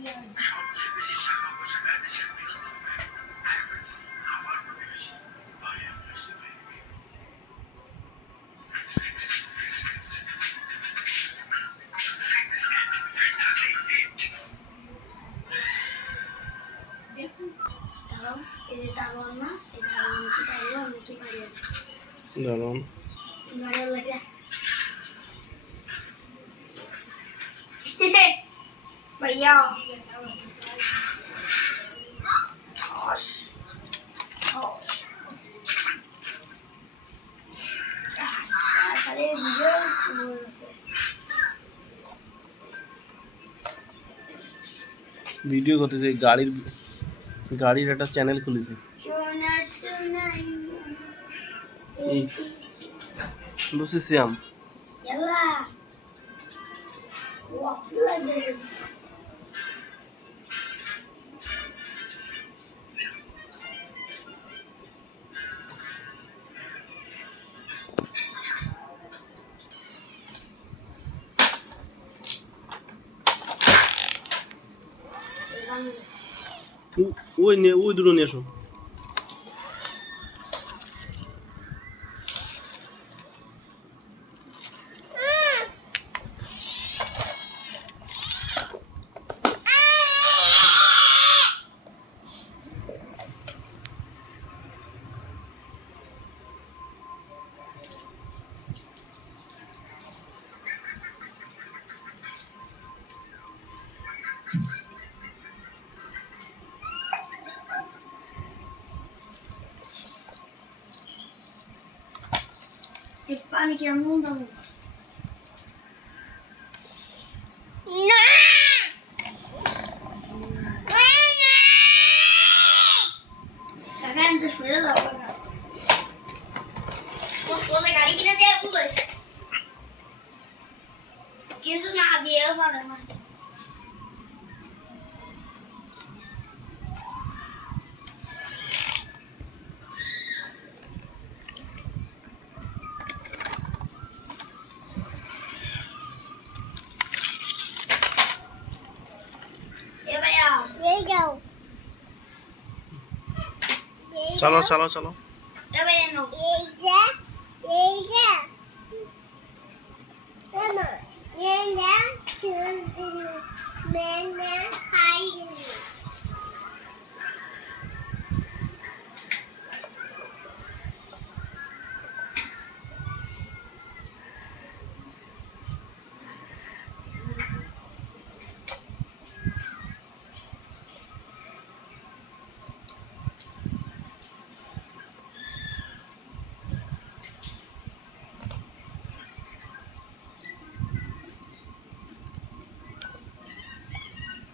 সবচেয়ে বেশি টাকা পয়সা ম্যানেজের বৃহত্তম ব্যাংক আইএফএসসি আমার প্রতিবেশী আইএফএসসি ব্যাংক। দারুন भैया ভিডিও করতেছে গাড়ির একটা চ্যানেল খুলেছে এই লুসি শ্যাম ওই দুটো নিয়ে আসো पानी के मुंह दो तो শুয়ে দাও ও সোলে গাড়ি কিনে দেয় বলেছে কিন্তু না দিয়ে পারে না চলো চলো চলো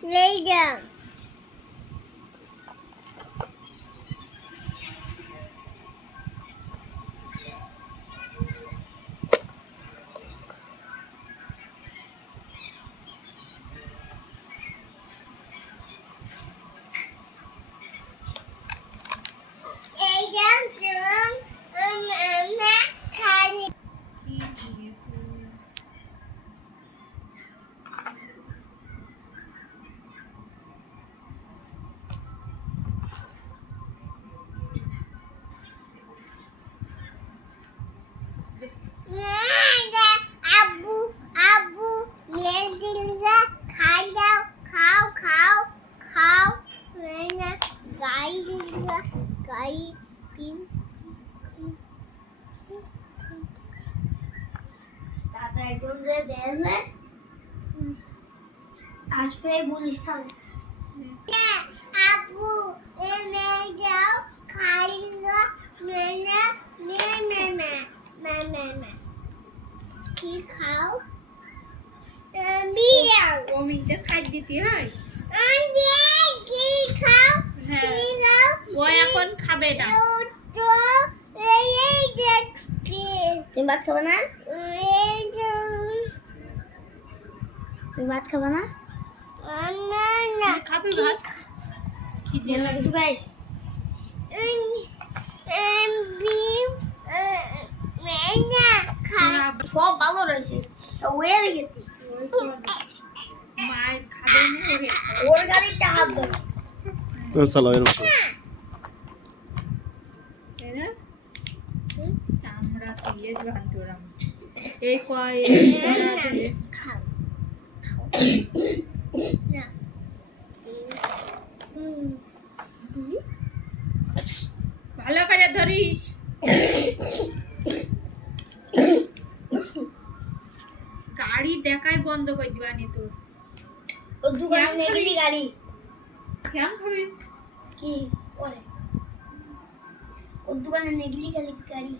Lay down. একজন যে দেলে আসবে পুলিশ থানা আপু এনে যাও খাইলো না না না না না না না কি খাও বিড়াও ও মিনিটে খাই দিতে হয় আমি কি খাও হ্যাঁ ও এখন খাবে না তো এই দেখছি তুমি ভাত খাবে না তুমি ভাত খাবে না না না খাবে ভাত কি দেন না কিছু গাইস সব ভালো রয়েছে ওয়ে রেখেছি মায়ের খাবে না ওরে ওর গাড়িটা হাত ধরো চালাও এরকম তাই না আমরা তুলে বান্ধবরাম এই কয় খাও না ভালো করে ধরিস গাড়ি দেখাই বন্ধ করে দিবানি তোর ও দোকানে নেগলি গাড়ি কেমন খাবে কি ওরে ও দোকানে নেগলি গাড়ি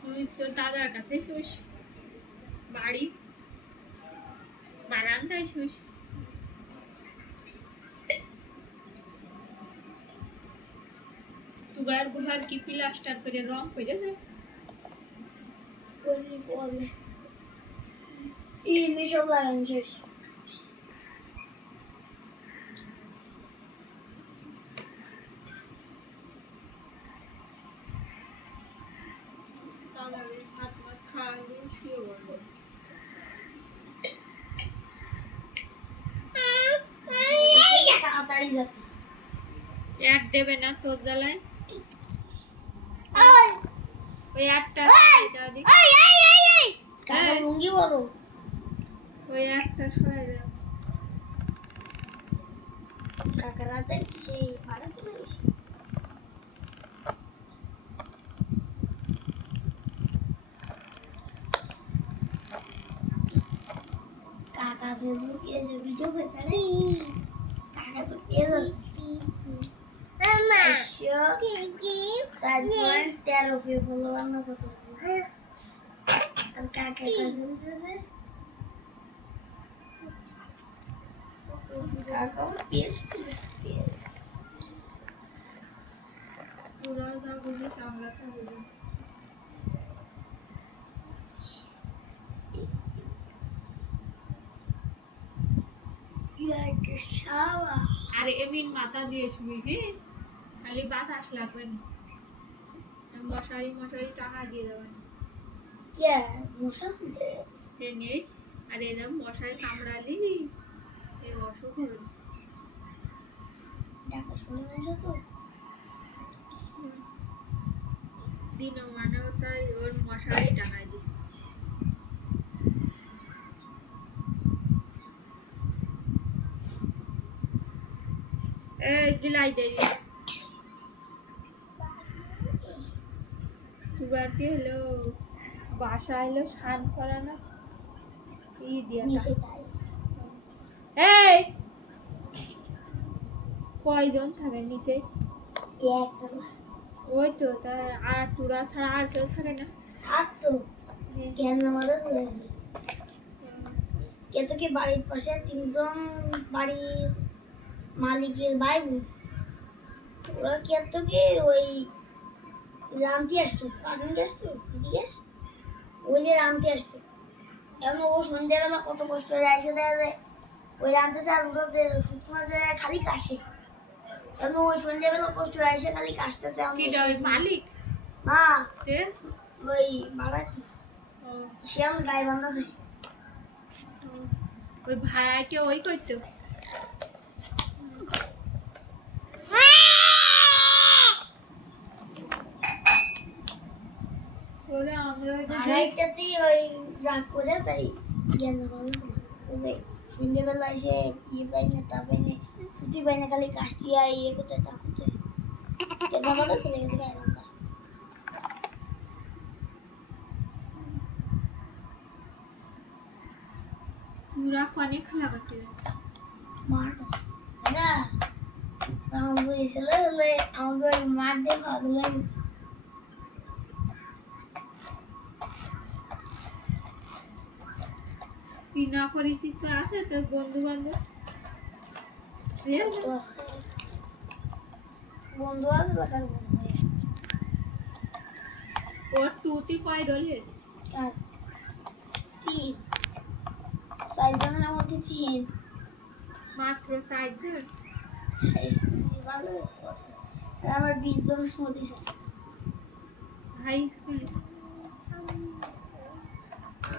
তুই তোর দাদার কাছে শুস বাড়ি বারান্দায় শুস তুগার গুহার কি প্লাস্টার করে রং করে দে ওরে বলে এই সব লাগান শেষ দাদাদের হাত মাত খাওয়ালে শুয়ে বলবো তাড়াতাড়ি যাতে অ্যাড দেবে না তোর জ্বালায় ওই অ্যাডটা দাদি কাকা লুঙ্গি বড় ওই অ্যাডটা সরাই দাও কাকা রাতে সেই ভাড়া ফেলে গেছে কাকা ফেসবুকে যে ভিডিও করতে রে কাকা তো পেজ আছে তারপর 13 কে বলো আমরা কত আর কাকা কাছে কাকা পেজ পেজ তোরা যা বুঝিস আমরা তো বুঝি ইয়াকে শাওয়া আর এমিন মাথা দিয়ে শুবি হ্যাঁ খালি বাতাস লাগবে না মশারি টাকা দিয়ে দেবেন কে মশা সে নিয়ে আর এরকম মশারি কামড়ালি এই অসুখ হবে টাকা শুনে মশা তো দিন মানে তাই ওর মশারি টাঙাই দিই এই দিলাই দেরি দুবার কি হলো বাসা এলো স্নান করা না ই দিয়া নিচে টাইস এই কয়জন থাকে নিচে এক ওই তো তা আর তোরা ছাড়া আর কেউ থাকে না থাক তো কেন আমাদের চলে গেছে কে তো কি বাড়ির পাশে তিনজন বাড়ির মালিকের ভাই বোন ওরা কে তো কি ওই রামতি আসতো কাদিনকে আসতো এদিকে আস ওই যে রামতি আসতো এখন ও সন্ধ্যাবেলা কত কষ্ট হয়ে যায় সেটা ওই রামতে আর ওটাতে শুক্রবার খালি কাশে এখন ওই সন্ধ্যাবেলা কষ্ট হয়ে আসে খালি কাশতেছে কিটা ওই মালিক না তে ওই ভাড়া কি ও, সে আমার গায়ে বান্ধা থাকে ও, ওই ভাইয়াকে ওই করতো ওরা আমরা ওই যে আড়াইটাতেই ওই রাগ করে তাই জ্ঞান ভালো ওই সন্ধ্যেবেলা এসে ইয়ে পাই না তা পাই না ছুটি পাই না খালি কাশতি আর ইয়ে কোথায় তা কোথায় কেদামাটা চলে গেছে গায়ে বান্ধা পুরা অনেক লাগাতে মাঠ আছে না আমার বলেছিল হলে আমাকে ওই মাঠ দিয়ে ভালো লাগে বিনা পরিচিত আছে তোর বন্ধু বান্ধব তো আছে বন্ধু আছে দেখার বন্ধু ওর টুতি কয় রোলে কার তিন সাইজনের মধ্যে তিন মাত্র 60 জন ভালো আমার 20 জনের মধ্যে ভাই স্কুলে।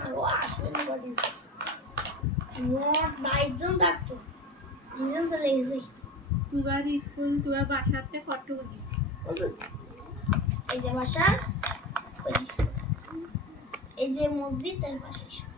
আর ও আসবে না কদিন। মোট 22 জন থাকতো, 2 জন চলে গেছে। তুগার স্কুল তুগার বাসাতে কত দিন? এই যে বাসা, ওই যে স্কুল। এই যে মসজিদ, তার পাশে স্কুল।